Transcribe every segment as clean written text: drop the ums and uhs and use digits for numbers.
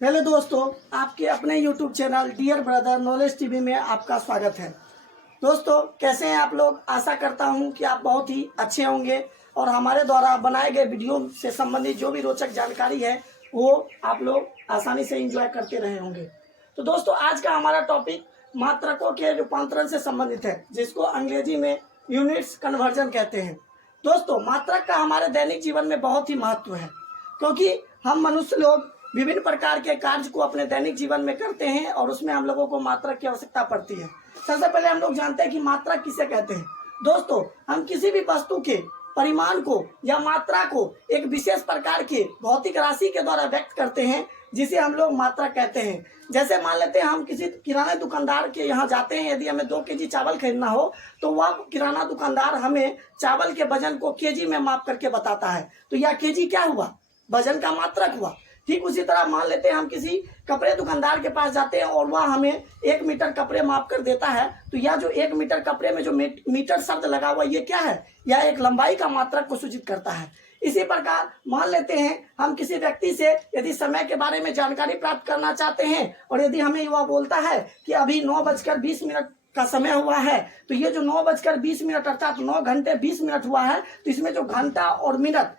Hello दोस्तों, आपके अपने YouTube channel Dear Brother Knowledge TV में आपका स्वागत है। दोस्तों, कैसे हैं आप लोग? आशा करता हूं कि आप बहुत ही अच्छे होंगे और हमारे द्वारा बनाए गए वीडियो से संबंधित जो भी रोचक जानकारी है वो आप लोग आसानी से एंजॉय करते रहे होंगे। तो दोस्तों, आज का हमारा टॉपिक मात्रकों के रूपांतरण से संबंधित है, जिसको अंग्रेजी में यूनिट्स कन्वर्जन कहते हैं। दोस्तों, मात्रक का हमारे दैनिक जीवन में बहुत ही महत्व है, क्योंकि हम मनुष्य लोग विभिन्न प्रकार के कार्य को अपने दैनिक जीवन में करते हैं और उसमें हम लोगों को मात्रक की आवश्यकता पड़ती है। सबसे पहले हम लोग जानते हैं कि मात्रक किसे कहते हैं। दोस्तों, हम किसी भी वस्तु के परिमाण को या मात्रा को एक विशेष प्रकार के भौतिक राशि के द्वारा व्यक्त करते हैं, जिसे हम लोग मात्रक कहते हैं। जैसे मान लेते हैं हम किसी किराना दुकानदार के यहाँ जाते हैं, यदि हमें 2 केजी चावल खरीदना हो तो वह किराना दुकानदार हमें चावल के वजन को केजी में माप करके बताता है। तो यह केजी क्या हुआ? वजन का मात्रक हुआ। ठीक उसी तरह मान लेते हैं हम किसी कपड़े दुकानदार के पास जाते हैं और वह हमें 1 मीटर कपड़े माप कर देता है, तो यह जो 1 मीटर कपड़े में जो मीटर शब्द लगा हुआ ये क्या है? यह एक लंबाई का मात्रक को सूचित करता है। इसी प्रकार मान लेते हैं हम किसी व्यक्ति से यदि समय के बारे में जानकारी प्राप्त करना चाहते हैं और यदि हमें वह बोलता है कि अभी 9:20 का समय हुआ है, तो ये जो 9:20 अर्थात 9 घंटे 20 मिनट हुआ है, तो इसमें जो घंटा और मिनट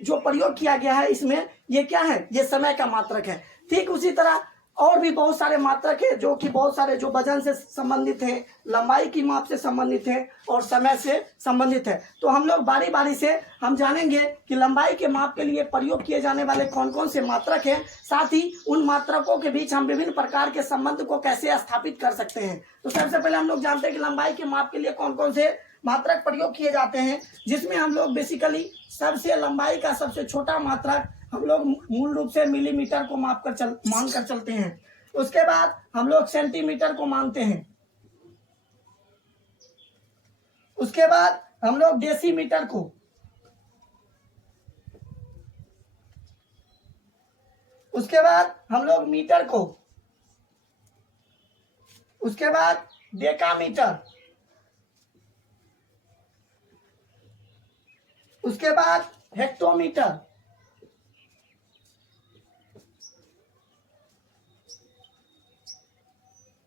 जो प्रयोग किया गया है इसमें ये क्या है? ये समय का मात्रक है। ठीक उसी तरह और भी बहुत सारे मात्रक है जो कि बहुत सारे जो वजन से संबंधित है, लंबाई की माप से संबंधित है और समय से संबंधित है। तो हम लोग बारी बारी से हम जानेंगे कि लंबाई के माप के लिए प्रयोग किए जाने वाले कौन कौन से मात्रक हैं, साथ ही उन मात्रकों के बीच हम विभिन्न प्रकार के संबंध को कैसे स्थापित कर सकते हैं। तो सबसे पहले हम लोग जानते हैं कि लंबाई के माप के लिए कौन कौन से मात्रक प्रयोग किए जाते हैं, जिसमें हम लोग बेसिकली सबसे लंबाई का सबसे छोटा मात्रक हम लोग मूल रूप से मिलीमीटर को मान कर चलते हैं। उसके बाद हम लोग सेंटीमीटर को मानते हैं। उसके बाद हम लोग डेसीमीटर को, उसके बाद हम लोग मीटर को, उसके बाद डेकामीटर, उसके बाद हेक्टोमीटर,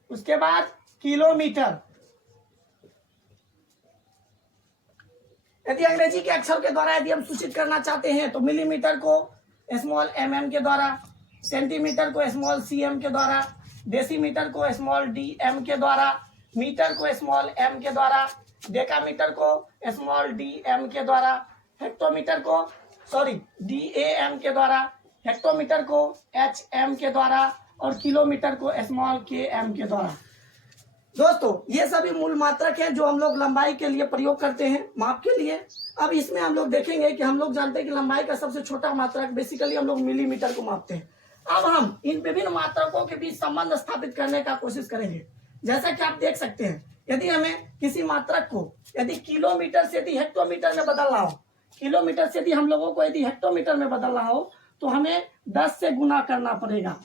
उसके बाद किलोमीटर। यदि अंग्रेजी के अक्षर के द्वारा यदि हम सूचित करना चाहते हैं तो मिलीमीटर को स्मॉल mm के द्वारा, सेंटीमीटर को स्मॉल cm के द्वारा, डेसीमीटर को स्मॉल dm के द्वारा, मीटर को स्मॉल m के द्वारा, डेकामीटर को स्मॉल dm के द्वारा, हेक्टोमीटर को DAM के द्वारा, हेक्टोमीटर को HM के द्वारा और किलोमीटर को स्मॉल km के द्वारा। दोस्तों, ये सभी मूल मात्रक हैं जो हम लोग लंबाई के लिए प्रयोग करते हैं, माप के लिए। अब इसमें हम लोग देखेंगे कि हम लोग जानते हैं कि लंबाई का सबसे छोटा मात्रक बेसिकली हम लोग मिलीमीटर को मापते हैं। अब हम इन विभिन्न मात्रकों के बीच संबंध स्थापित करने का कोशिश करेंगे। जैसा कि आप देख सकते हैं, यदि हमें किसी मात्रक को यदि किलोमीटर से यदि हेक्टोमीटर में बदलना हो, किलोमीटर से यदि हम लोगों को यदि हेक्टोमीटर में बदलना हो तो हमें 10 से गुना करना पड़ेगा।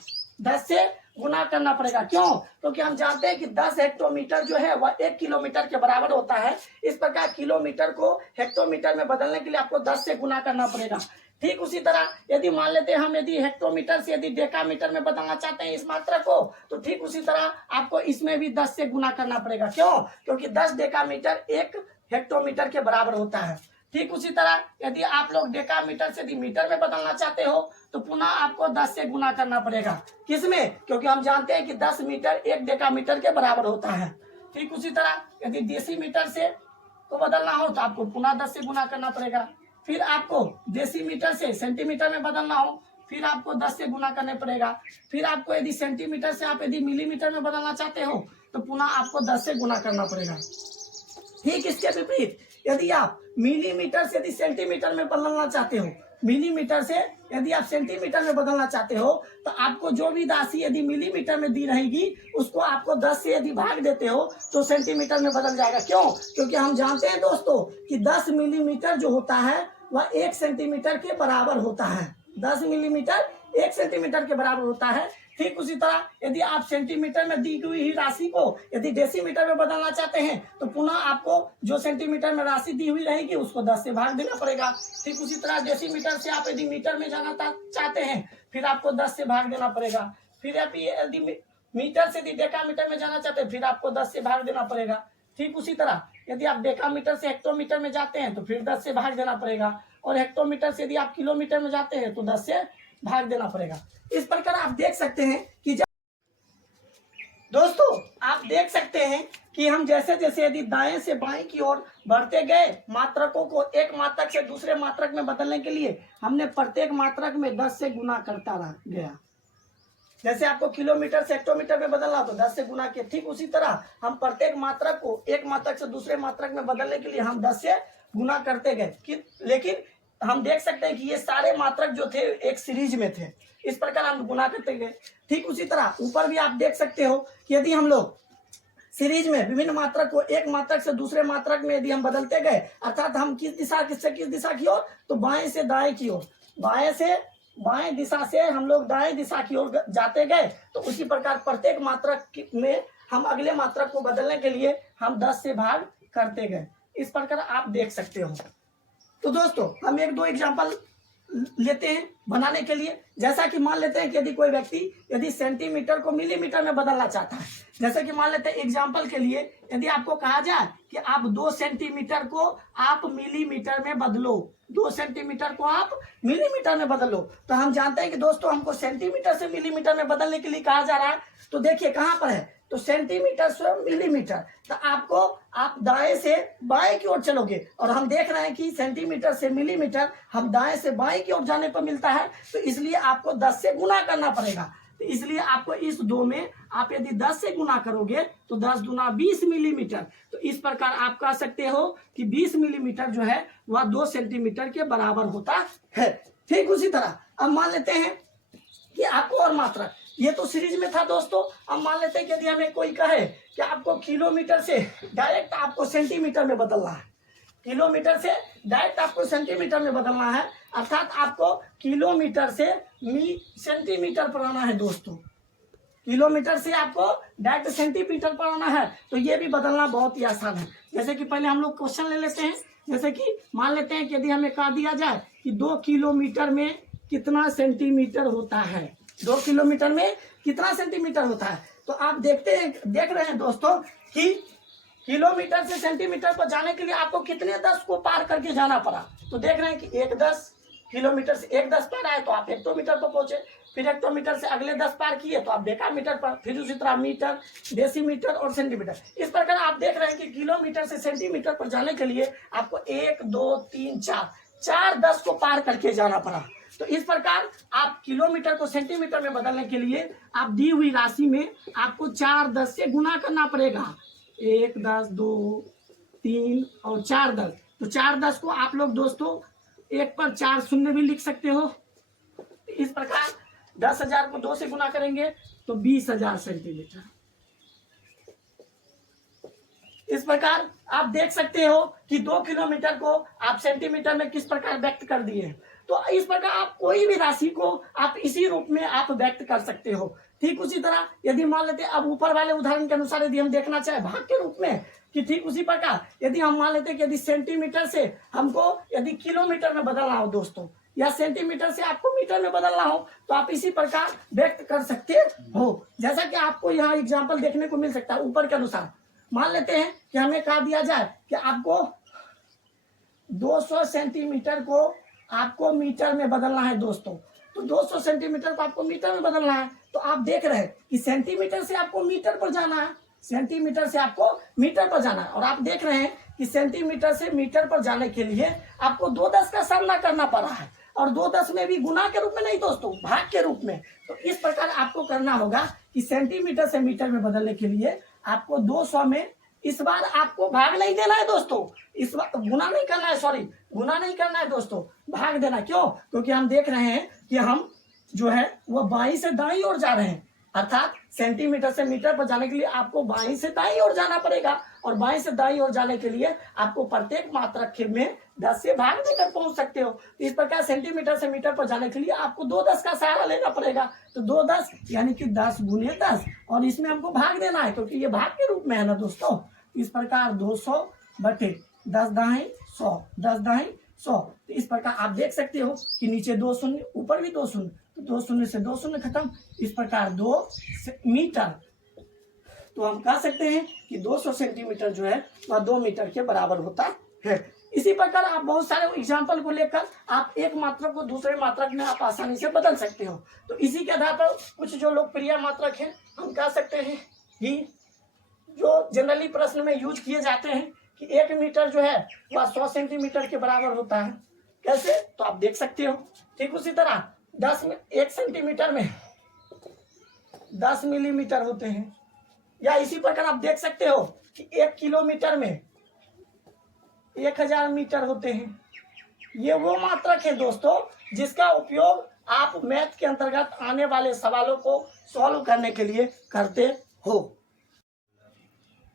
10 से गुना करना पड़ेगा। क्यों? क्योंकि हम जानते हैं कि 10 हेक्टोमीटर जो है वह 1 किलोमीटर के बराबर होता है। इस प्रकार किलोमीटर को हेक्टोमीटर में बदलने के लिए आपको 10 से गुना करना पड़ेगा। ठीक उसी तरह यदि मान लेते हैं हम यदि हेक्टोमीटर से यदि डेकामीटर में बदलना चाहते हैं इस मात्रा को, तो ठीक उसी तरह आपको इसमें भी 10 से गुना करना पड़ेगा। क्यों? क्योंकि 10 डेकामीटर 1 हेक्टोमीटर के बराबर होता है। ठीक उसी तरह यदि आप लोग डेकामीटर से यदि मीटर में बदलना चाहते हो तो पुनः आपको 10 से गुना करना पड़ेगा। किसमें? क्योंकि हम जानते हैं कि 10 मीटर 1 डेकामीटर के बराबर होता है। ठीक उसी तरह यदि डेसीमीटर से को बदलना हो तो आपको पुनः 10 से गुना करना पड़ेगा। फिर आपको डेसीमीटर से सेंटीमीटर में बदलना हो, फिर आपको 10 से गुना करने पड़ेगा। फिर आपको यदि सेंटीमीटर से आप यदि मिलीमीटर में बदलना चाहते हो तो पुनः आपको 10 से गुना करना पड़ेगा। ठीक इसके विपरीत यदि आप मिलीमीटर से यदि सेंटीमीटर में बदलना चाहते हो, मिलीमीटर से यदि आप सेंटीमीटर में बदलना चाहते हो तो आपको जो भी राशि यदि मिलीमीटर में दी रहेगी उसको आपको 10 से यदि भाग देते हो तो सेंटीमीटर में बदल जाएगा। क्यों? क्योंकि हम जानते हैं दोस्तों कि 10 मिलीमीटर जो होता है वह 1 सेंटीमीटर के बराबर होता है। 10 मिलीमीटर 1 सेंटीमीटर के बराबर होता है। ठीक उसी तरह यदि आप सेंटीमीटर में दी हुई ही राशि को यदि डेसीमीटर में बदलना चाहते हैं तो पुनः आपको जो सेंटीमीटर में राशि दी हुई रहेगी उसको 10 से भाग देना पड़ेगा। ठीक उसी तरह डेसीमीटर से आप यदि मीटर में जाना चाहते हैं फिर आपको 10 से भाग देना पड़ेगा। फिर आप यदि मीटर से यदि डेकामीटर में जाना चाहते हैं फिर आपको 10 से भाग देना पड़ेगा। ठीक उसी तरह यदि आप डेकामीटर से हेक्टोमीटर में जाते हैं तो फिर 10 से भाग देना पड़ेगा, और हेक्टोमीटर से यदि आप किलोमीटर में जाते हैं तो 10 से भाग देना पड़ेगा। इस प्रकार आप देख सकते हैं कि दोस्तों आप देख सकते हैं कि हम जैसे जैसे यदि दाएं से बाएं की ओर बढ़ते गए मात्रकों को एक मात्रक से दूसरे मात्रक में बदलने के लिए हमने प्रत्येक मात्रक में 10 से गुना करता गया। जैसे आपको किलोमीटर से हेक्टोमीटर में बदलना तो 10 से गुना किया। ठीक उसी तरह हम प्रत्येक मात्रक को एक मात्रक से दूसरे मात्रक में बदलने के लिए हम 10 से गुना करते गए। लेकिन हम देख सकते हैं कि ये सारे मात्रक जो थे एक सीरीज में थे, इस प्रकार हम गुना करते गए। ठीक उसी तरह ऊपर भी आप देख सकते हो कि यदि हम लोग सीरीज में विभिन्न मात्रक को एक मात्रक से दूसरे मात्रक में यदि हम बदलते गए, अर्थात हम किस दिशा की ओर, तो बाएं से दाएं की ओर, बाएं से बाएं दिशा से हम लोग दाएं दिशा की ओर जाते गए, तो उसी प्रकार प्रत्येक मात्रक में हम अगले मात्रक को बदलने के लिए हम 10 से भाग करते गए। इस प्रकार आप देख सकते हो। तो दोस्तों हम एक दो एग्जांपल लेते हैं बनाने के लिए। जैसा कि मान लेते हैं कि यदि कोई व्यक्ति यदि सेंटीमीटर को मिलीमीटर में बदलना चाहता है, जैसे कि मान लेते हैं एग्जांपल के लिए यदि आपको कहा जाए कि आप 2 सेंटीमीटर को आप मिलीमीटर में बदलो, 2 सेंटीमीटर को आप मिलीमीटर में बदलो, तो हम जानते हैं कि दोस्तों हमको सेंटीमीटर से मिलीमीटर में बदलने के लिए कहा जा रहा है। तो देखिए कहाँ पर है, तो सेंटीमीटर से मिलीमीटर, तो आपको आप दाएं से बाएं की ओर चलोगे, और हम देख रहे हैं कि सेंटीमीटर से मिलीमीटर हम दाएं से बाएं की ओर जाने पर मिलता है, तो इसलिए आपको 10 से गुना करना पड़ेगा। तो इसलिए आपको इस 2 में आप यदि 10 से गुना करोगे तो 10 दूना 20 मिलीमीटर। तो इस प्रकार आप कह सकते हो कि 20 मिलीमीटर जो है वह 2 सेंटीमीटर के बराबर होता है। ठीक उसी तरह अब मान लेते हैं कि आपको और मात्रक, ये तो सीरीज में था दोस्तों। अब मान लेते हैं कि यदि हमें कोई कहे कि आपको किलोमीटर से डायरेक्ट आपको सेंटीमीटर में बदलना है, किलोमीटर से डायरेक्ट आपको सेंटीमीटर में बदलना है, अर्थात आपको किलोमीटर से सेंटीमीटर पर आना है दोस्तों, किलोमीटर से आपको डायरेक्ट सेंटीमीटर पर आना है। तो ये भी बदलना बहुत ही आसान है। जैसे कि पहले हम लोग क्वेश्चन ले लेते हैं। जैसे कि मान लेते हैं कि यदि हमें कहा दिया जाए कि 2 किलोमीटर में कितना सेंटीमीटर होता है, 2 किलोमीटर में कितना सेंटीमीटर होता है, तो आप देख रहे हैं दोस्तों कि किलोमीटर से सेंटीमीटर पर जाने के लिए आपको कितने 10 को पार करके जाना पड़ा। तो देख रहे हैं कि 1/10 किलोमीटर से 1/10 पार आए तो आप हेक्टोमीटर पर पहुंचे, फिर हेक्टोमीटर से अगले 10 पार किए तो आप डेकामीटर पर, फिर उसी तरह मीटर, डेसीमीटर और सेंटीमीटर। इस प्रकार आप देख रहे हैं कि किलोमीटर से सेंटीमीटर पर जाने के लिए आपको 1 2 3 4 10 को पार करके जाना पड़ा। तो इस प्रकार आप किलोमीटर को सेंटीमीटर में बदलने के लिए आप दी हुई राशि में आपको 4 10 से गुना करना पड़ेगा। 1 10 2 3 और 4 10। तो 4 10 को आप लोग दोस्तों 1 पर 4 शून्य भी लिख सकते हो। इस प्रकार 10,000 को 2 से गुना करेंगे तो 20,000 सेंटीमीटर। इस प्रकार आप देख सकते हो कि 2 किलोमीटर को आप सेंटीमीटर में किस प्रकार व्यक्त कर दिए। तो इस प्रकार आप कोई भी राशि को आप इसी रूप में आप व्यक्त कर सकते हो। ठीक उसी तरह यदि मान लेते हैं, अब ऊपर वाले उदाहरण के अनुसार यदि हम देखना चाहे भाग के रूप में, कि ठीक उसी प्रकार यदि हम मान लेते हैं कि यदि सेंटीमीटर से हमको यदि किलोमीटर में बदलना हो दोस्तों, या सेंटीमीटर से आपको मीटर में बदलना हो, तो आप इसी प्रकार व्यक्त कर सकते हो। जैसा कि आपको यहाँ एग्जाम्पल देखने को मिल सकता है ऊपर के अनुसार। मान लेते हैं कि हमें कहा दिया जाए कि आपको 200 सेंटीमीटर को आपको मीटर में बदलना है दोस्तों। तो 200 सेंटीमीटर को आपको मीटर में बदलना है, तो आप देख रहे हैं कि सेंटीमीटर से आपको मीटर पर जाना है, सेंटीमीटर से आपको मीटर पर जाना है, और आप देख रहे हैं कि सेंटीमीटर से मीटर पर जाने के लिए आपको 2 10 का सामना करना पड़ रहा है, और 2 10 में भी गुना के रूप में नहीं दोस्तों, भाग के रूप में। तो इस प्रकार आपको करना होगा कि सेंटीमीटर से मीटर में बदलने के लिए आपको 200 में इस बार आपको भाग नहीं देना है दोस्तों, इस बार गुना नहीं करना है, गुना नहीं करना है दोस्तों, भाग देना। क्यों? क्योंकि हम देख रहे हैं कि हम जो है वह बाईं से दाईं ओर जा रहे हैं, अर्थात सेंटीमीटर से मीटर पर जाने के लिए आपको बाईं से दाईं ओर जाना पड़ेगा, और बाईं से दाईं ओर जाने के लिए आपको प्रत्येक मात्रक में 10 से भाग देकर पहुंच सकते हो। तो इस प्रकार सेंटीमीटर से मीटर पर जाने के लिए आपको 2 10 का सहारा लेना पड़ेगा। तो 2 10 यानी कि 10 गुने 10, और इसमें हमको भाग देना है क्योंकि ये भाग के रूप में है ना दोस्तों। इस प्रकार 200 बटे 10 दाएं 100, 10 दाएं 100। तो इस प्रकार आप देख सकते हो कि नीचे 2 शून्य, ऊपर भी 2 शून्य, तो 2 शून्य से 2 शून्य खत्म। इस प्रकार 2 मीटर। तो हम कह सकते हैं कि 200 सेंटीमीटर जो है वह 2 मीटर के बराबर होता है। इसी प्रकार आप बहुत सारे एग्जाम्पल को लेकर आप एक मात्रक को दूसरे मात्रक में आप आसानी से बदल सकते हो। तो इसी के आधार पर कुछ जो लोकप्रिय मात्रक हैं हम कह सकते हैं कि जो जनरली प्रश्न में यूज किए जाते हैं कि 1 मीटर जो है वह 100 सेंटीमीटर के बराबर होता है। कैसे? तो आप देख सकते हो। ठीक उसी तरह 1 सेंटीमीटर में 10 मिलीमीटर होते हैं, या इसी प्रकार आप देख सकते हो कि 1 किलोमीटर में 1000 मीटर होते हैं। ये वो मात्रक है दोस्तों जिसका उपयोग आप मैथ के अंतर्गत आने वाले सवालों को सॉल्व करने के लिए करते हो।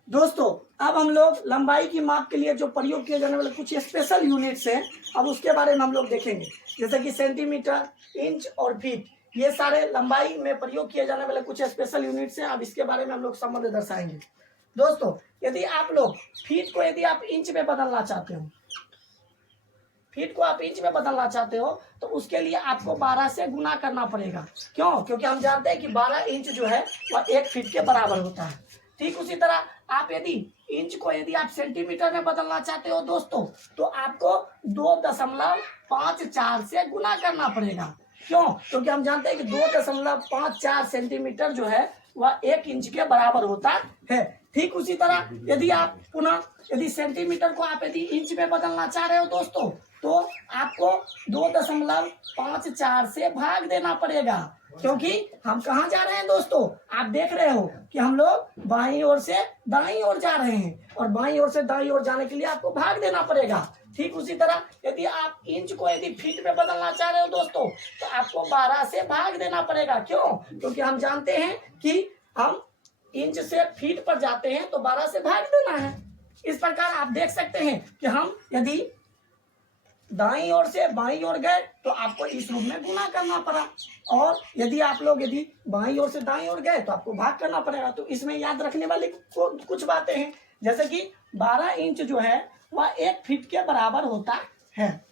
दोस्तों अब हम लोग लंबाई की माप के लिए जो प्रयोग किए जाने वाले कुछ स्पेशल यूनिट्स हैं, अब उसके बारे में हम लोग देखेंगे। जैसे कि सेंटीमीटर, इंच और फीट, ये सारे लंबाई में प्रयोग किए जाने वाले कुछ स्पेशल यूनिट्स हैं। अब इसके बारे में हम लोग संबंध दर्शाएंगे। दोस्तों यदि आप लोग फीट को यदि आप इंच में बदलना चाहते हो, फीट को आप इंच में बदलना चाहते हो तो उसके लिए आपको 12 से गुना करना पड़ेगा। क्यों? क्योंकि हम जानते हैं कि 12 इंच जो है वह 1 फीट के बराबर होता है। ठीक उसी तरह आप यदि इंच को यदि आप सेंटीमीटर में बदलना चाहते हो दोस्तों, तो आपको 2.54 से गुना करना पड़ेगा। क्यों? क्योंकि हम जानते हैं कि 2.54 सेंटीमीटर जो है वह 1 इंच के बराबर होता है। ठीक उसी तरह यदि आप पुनः यदि सेंटीमीटर को आप यदि इंच में बदलना चाह रहे हो दोस्तों, तो आपको 2.54 से भाग देना पड़ेगा। क्योंकि हम कहाँ जा रहे हैं दोस्तों? आप देख रहे हो कि हम लोग बाईं ओर से दाईं ओर जा रहे हैं, और बाईं ओर से दाईं ओर जाने के लिए आपको भाग देना पड़ेगा। ठीक उसी तरह यदि आप इंच को यदि फीट में बदलना चाह रहे हो दोस्तों, तो आपको 12 से भाग देना पड़ेगा। क्यों? क्योंकि हम जानते हैं कि हम इंच से फीट पर जाते हैं तो 12 से भाग देना है। इस प्रकार आप देख सकते हैं कि हम यदि दाईं ओर से बाईं ओर गए तो आपको इस रूप में गुना करना पड़ा, और यदि आप लोग यदि बाईं ओर से दाईं ओर गए तो आपको भाग करना पड़ेगा। तो इसमें याद रखने वाली कुछ बातें हैं, जैसे कि 12 इंच जो है वह 1 फीट के बराबर होता है।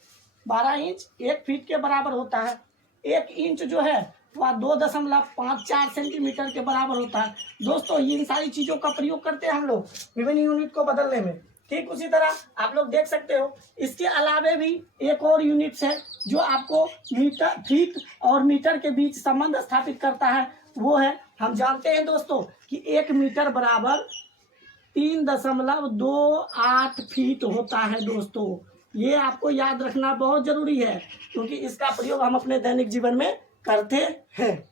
12 इंच 1 फीट के बराबर होता है। 1 इंच जो है वह 2.54 सेंटीमीटर के बराबर होता है। दोस्तों इन सारी चीजों का प्रयोग करते हैं हम लोग विभिन्न यूनिट को बदलने में। ठीक उसी तरह आप लोग देख सकते हो इसके अलावे भी एक और यूनिट्स है जो आपको मीटर, फीट और मीटर के बीच संबंध स्थापित करता है। वो है, हम जानते हैं दोस्तों कि 1 मीटर बराबर 3.28 फीट होता है। दोस्तों ये आपको याद रखना बहुत जरूरी है क्योंकि इसका प्रयोग हम अपने दैनिक जीवन में करते हैं।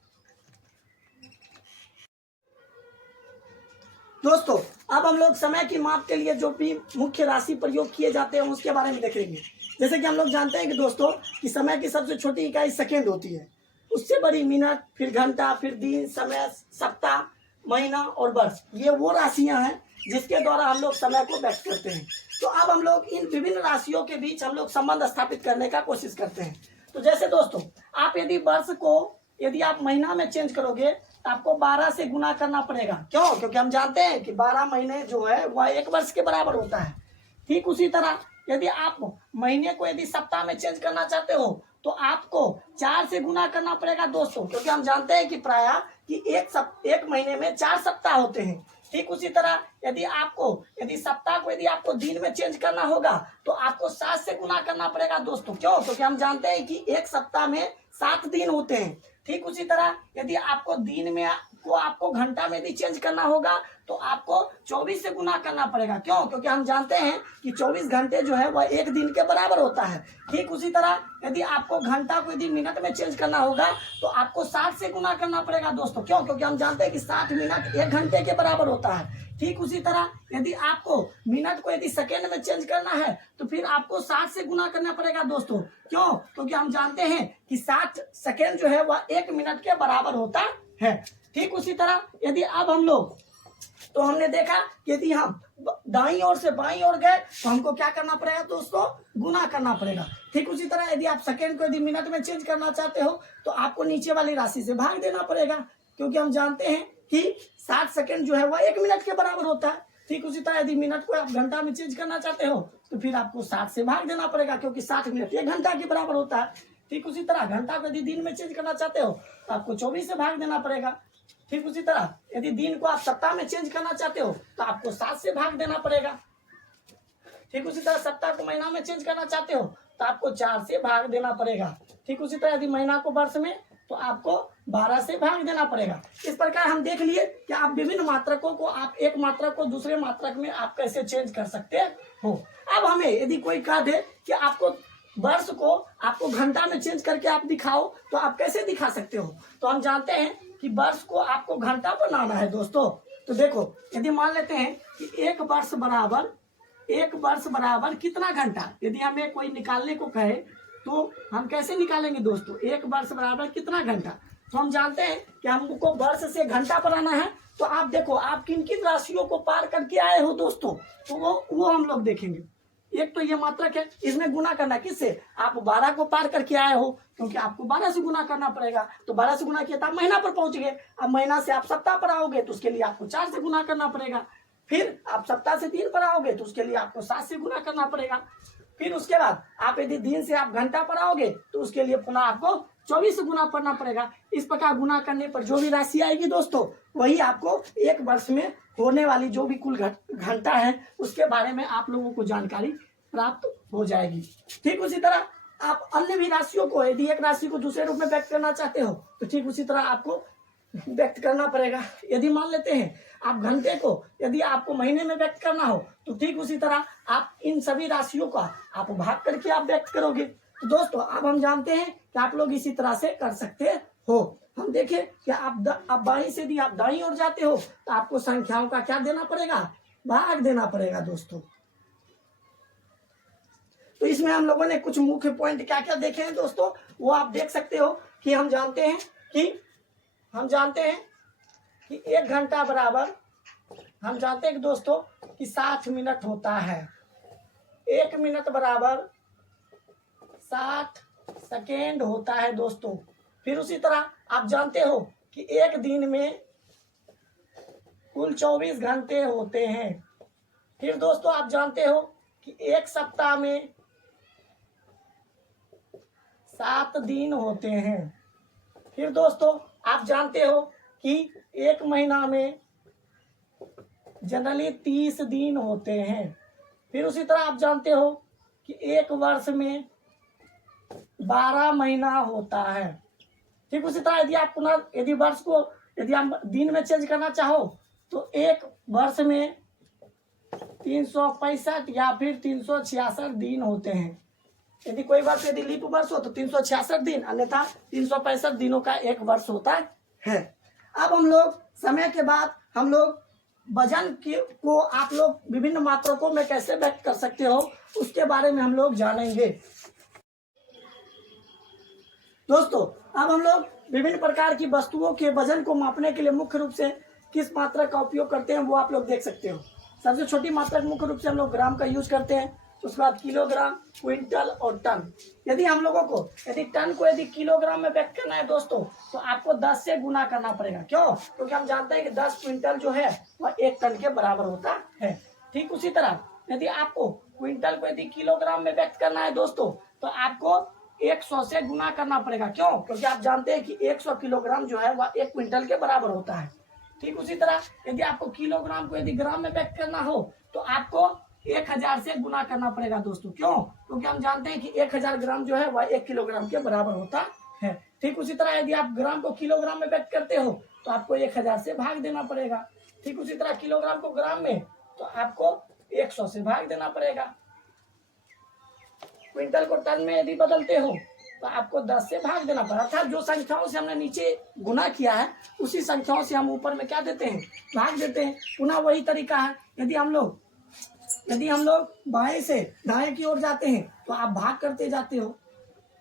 दोस्तों अब हम लोग समय की माप के लिए जो भी मुख्य राशि प्रयोग किए जाते हैं उसके बारे में देखेंगे। जैसे कि हम लोग जानते हैं कि दोस्तों कि समय की सबसे छोटी इकाई सेकेंड होती है, उससे बड़ी मिनट, फिर घंटा, फिर दिन, समय, सप्ताह, महीना और वर्ष। ये वो राशियां हैं जिसके द्वारा हम लोग समय को व्यक्त करते हैं। तो अब हम लोग इन विभिन्न राशियों के बीच हम लोग संबंध स्थापित करने का कोशिश करते हैं। तो जैसे दोस्तों आप यदि वर्ष को यदि आप महीना में चेंज करोगे तो आपको 12 से गुना करना पड़ेगा। क्यों? क्योंकि हम जानते हैं कि 12 महीने जो है वह 1 वर्ष के बराबर होता है। ठीक उसी तरह यदि आप महीने को यदि सप्ताह में चेंज करना चाहते हो तो आपको 4 से गुना करना पड़ेगा दोस्तों, क्योंकि हम जानते हैं कि प्रायः कि एक महीने में 4 सप्ताह होते हैं। ठीक उसी तरह यदि सप्ताह को यदि आपको दिन में चेंज करना होगा तो आपको 7 से गुना करना पड़ेगा दोस्तों। क्यों? क्योंकि हम जानते हैं कि एक सप्ताह में 7 दिन होते हैं। ठीक उसी तरह यदि आपको दिन में को आपको घंटा में यदि चेंज करना होगा तो आपको 24 से गुना करना पड़ेगा। क्यों? क्योंकि हम जानते हैं कि 24 घंटे जो है वह 1 दिन के बराबर होता है। ठीक उसी तरह यदि आपको घंटा को यदि मिनट में चेंज करना होगा तो आपको 60 से गुना करना पड़ेगा दोस्तों। क्यों? क्योंकि हम जानते हैं कि 60 मिनट 1 घंटे के बराबर होता है। ठीक उसी तरह यदि आपको मिनट को यदि सेकेंड में चेंज करना है तो फिर आपको 60 से गुना करना पड़ेगा दोस्तों। क्यों? क्योंकि हम जानते हैं कि 60 सेकेंड जो है वह 1 मिनट के बराबर होता है। ठीक उसी तरह यदि अब हम लोग तो हमने देखा कि यदि हम दाईं ओर से बाईं ओर गए तो हमको क्या करना पड़ेगा दोस्तों, गुना करना पड़ेगा। ठीक उसी तरह यदि आप सेकेंड को यदि मिनट में चेंज करना चाहते हो तो आपको नीचे वाली राशि से भाग देना पड़ेगा, क्योंकि हम जानते हैं कि 60 सेकेंड जो है वह 1 मिनट के बराबर होता है। ठीक उसी तरह यदि मिनट को आप घंटा में चेंज करना चाहते हो तो फिर आपको 60 से भाग देना पड़ेगा, क्योंकि 60 मिनट 1 घंटा के बराबर होता है। ठीक उसी तरह घंटा को यदि दिन में चेंज करना चाहते हो तो आपको 24 से भाग देना पड़ेगा। ठीक उसी तरह यदि दिन को आप सप्ताह में चेंज करना चाहते हो तो आपको 7 से भाग देना पड़ेगा। ठीक उसी तरह सप्ताह को महीना में चेंज करना चाहते हो तो आपको 4 से भाग देना पड़ेगा। ठीक उसी तरह यदि महीना को वर्ष में तो आपको 12 से भाग देना पड़ेगा। इस प्रकार हम देख लिए कि आप विभिन्न मात्रकों को, आप एक मात्रक को दूसरे मात्रक में आप कैसे चेंज कर सकते हो। अब हमें यदि कोई कह दे कि आपको वर्ष को आपको घंटा में चेंज करके आप दिखाओ तो आप कैसे दिखा सकते हो, तो हम जानते हैं कि वर्ष को आपको घंटा बनाना है दोस्तों। तो देखो यदि मान लेते हैं कि एक वर्ष बराबर कितना घंटा, यदि हमें कोई निकालने को कहे तो हम कैसे निकालेंगे दोस्तों, एक वर्ष बराबर कितना घंटा। तो हम जानते हैं कि हमको वर्ष से घंटा बनाना है। तो आप देखो आप किन किन राशियों को पार करके आए हो दोस्तों, तो वो हम लोग देखेंगे। एक तो ये मात्रक है, इसमें गुना करना किससे, आप 12 को पार करके आए हो, क्योंकि आपको 12 से गुना करना पड़ेगा। तो 12 से गुना किया तो आप महीना पर पहुंच गए। अब महीना से आप सप्ताह पर आओगे तो उसके लिए आपको 4 से गुना करना पड़ेगा। फिर आप सप्ताह से दिन पर आओगे तो उसके लिए आपको 7 से गुना करना पड़ेगा। फिर उसके बाद आप यदि दिन से आप घंटा पर आओगे तो उसके लिए पुनः आपको 24 से गुना करना पड़ेगा। इस प्रकार गुना करने पर जो भी राशि आएगी दोस्तों वही आपको एक वर्ष में होने वाली जो भी कुल घंटा है उसके बारे में आप लोगों को जानकारी प्राप्त हो जाएगी। ठीक उसी तरह आप अन्य भी राशियों को, यदि एक राशि को दूसरे रूप में व्यक्त करना चाहते हो तो ठीक उसी तरह आपको व्यक्त करना पड़ेगा। यदि मान लेते हैं आप घंटे को यदि आपको महीने में व्यक्त करना हो तो ठीक उसी तरह आप इन सभी राशियों का आप भाग करके आप व्यक्त करोगे। तो दोस्तों अब हम जानते हैं कि आप लोग इसी तरह से कर सकते हो। हम देखें कि आप बाईं से यदि आप दाईं ओर जाते हो तो आपको संख्याओं का क्या देना पड़ेगा, भाग देना पड़ेगा दोस्तों। तो इसमें हम लोगों ने कुछ मुख्य पॉइंट क्या क्या देखे हैं दोस्तों, वो आप देख सकते हो कि हम जानते हैं कि 1 घंटा बराबर, हम जानते हैं कि दोस्तों कि 60 मिनट होता है। 1 मिनट बराबर 60 सेकेंड होता है दोस्तों। फिर उसी तरह आप जानते हो कि एक दिन में कुल 24 घंटे होते हैं। फिर दोस्तों आप जानते हो कि एक सप्ताह में 7 दिन होते हैं। फिर दोस्तों आप जानते हो कि एक महीना में जनरली 30 दिन होते हैं। फिर उसी तरह आप जानते हो कि एक वर्ष में 12 महीना होता है। ठीक उसी तरह यदि आप पुनः यदि वर्ष को यदि आप दिन में चेंज करना चाहो तो एक वर्ष में 365 या फिर 366 दिन होते हैं। यदि कोई वर्ष यदि लीप वर्ष हो तो 366 दिन, अन्यथा 365 दिनों का एक वर्ष होता है। अब हम लोग समय के बाद हम लोग वजन को आप लोग विभिन्न मात्रकों में कैसे व्यक्त कर सकते हो उसके बारे में हम लोग जानेंगे। दोस्तों अब हम लोग विभिन्न प्रकार की वस्तुओं के वजन को मापने के लिए मुख्य रूप से किस मात्रक का उपयोग करते हैं वो आप लोग देख सकते हो। सबसे छोटी मात्रक मुख्य रूप से हम लोग ग्राम का यूज करते हैं, उसके बाद किलोग्राम, क्विंटल और टन। यदि हम लोगों को यदि टन को यदि किलोग्राम में व्यक्त करना है दोस्तों तो आपको 10 से गुना करना पड़ेगा। क्यों? क्योंकि हम जानते हैं कि 10 क्विंटल जो है वह 1 टन के बराबर होता है। ठीक उसी तरह यदि आपको क्विंटल को यदि किलोग्राम में व्यक्त करना है दोस्तों तो आपको 100 से गुना करना पड़ेगा। क्यों? क्योंकि आप जानते हैं कि 100 किलोग्राम जो है वह 1 क्विंटल के बराबर होता है। ठीक उसी तरह यदि आपको किलोग्राम को यदि ग्राम में व्यक्त करना हो तो आपको 1000 से गुना करना पड़ेगा दोस्तों। क्यों? क्योंकि हम जानते हैं कि 1000 ग्राम जो है वह 1 किलोग्राम के बराबर होता है। ठीक उसी तरह यदि आप ग्राम को किलोग्राम में व्यक्त करते हो तो आपको 1000 से भाग देना पड़ेगा। ठीक उसी तरह किलोग्राम को ग्राम में तो आपको 100 से भाग देना पड़ेगा। क्विंटल को टन में यदि बदलते हो तो आपको 10 से भाग देना पड़ा। अर्थात जो संख्याओं से हमने नीचे गुना किया है उसी संख्याओं से हम ऊपर में क्या देते हैं, भाग देते हैं। पुनः वही तरीका है, यदि हम लोग बाएं से दाएं की ओर जाते हैं तो आप भाग करते जाते हो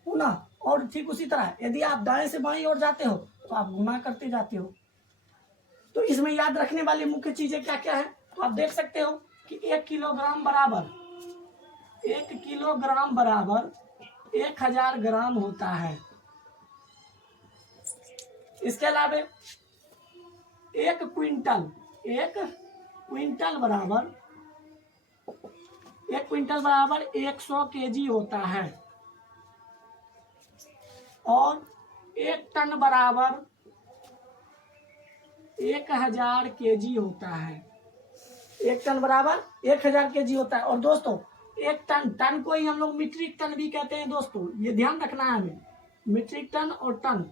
पुनः, और ठीक उसी तरह यदि आप दाएं से बाएं ओर जाते हो तो आप गुना करते जाते हो। तो इसमें याद रखने वाली मुख्य चीजें क्या क्या है तो आप देख सकते हो कि 1 किलोग्राम बराबर 1000 ग्राम होता है। इसके अलावा 1 क्विंटल बराबर 100 केजी होता है और 1 टन बराबर 1000 केजी होता है। 1 टन बराबर 1000 केजी होता है। और दोस्तों, एक टन को ही हम लोग मीट्रिक टन भी कहते हैं। दोस्तों, ये ध्यान रखना है हमें, मीट्रिक टन और टन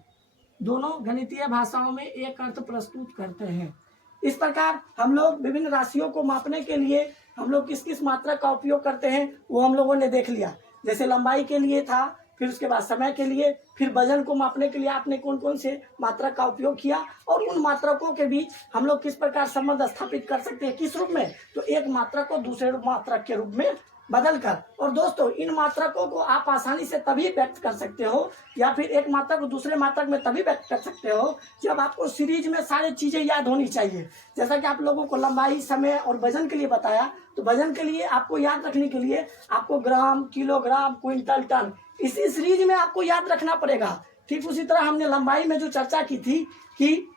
दोनों गणितीय भाषाओं में एक अर्थ प्रस्तुत करते हैं। इस प्रकार हम लोग विभिन्न राशियों को मापने के लिए हम लोग किस किस मात्रक का उपयोग करते हैं वो हम लोगों ने देख लिया। जैसे लंबाई के लिए था, फिर उसके बाद समय के लिए, फिर वजन को मापने के लिए आपने कौन कौन से मात्रक का उपयोग किया, और उन मात्रकों के बीच हम लोग किस प्रकार संबंध स्थापित कर सकते हैं, किस रूप में, तो एक मात्रक को दूसरे मात्रक के रूप में बदल कर। और दोस्तों, इन मात्रकों को आप आसानी से तभी व्यक्त कर सकते हो, या फिर एक मात्रक को दूसरे मात्रक में तभी व्यक्त कर सकते हो जब आपको सीरीज में सारी चीजें याद होनी चाहिए। जैसा कि आप लोगों को लंबाई, समय और वजन के लिए बताया, तो वजन के लिए आपको याद रखने के लिए आपको ग्राम, किलोग्राम, क्विंटल, टन, इसी सीरीज में आपको याद रखना पड़ेगा। ठीक उसी तरह हमने लंबाई में जो चर्चा की थी कि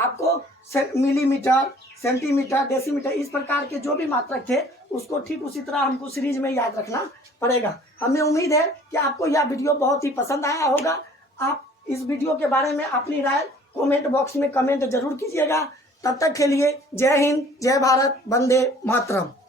आपको मिलीमीटर, सेंटीमीटर, डेसीमीटर, इस प्रकार के जो भी मात्रक थे उसको ठीक उसी तरह हमको सीरीज में याद रखना पड़ेगा। हमें उम्मीद है कि आपको यह वीडियो बहुत ही पसंद आया होगा। आप इस वीडियो के बारे में अपनी राय कमेंट बॉक्स में कमेंट जरूर कीजिएगा। तब तक के लिए जय हिंद, जय भारत, वंदे मातरम।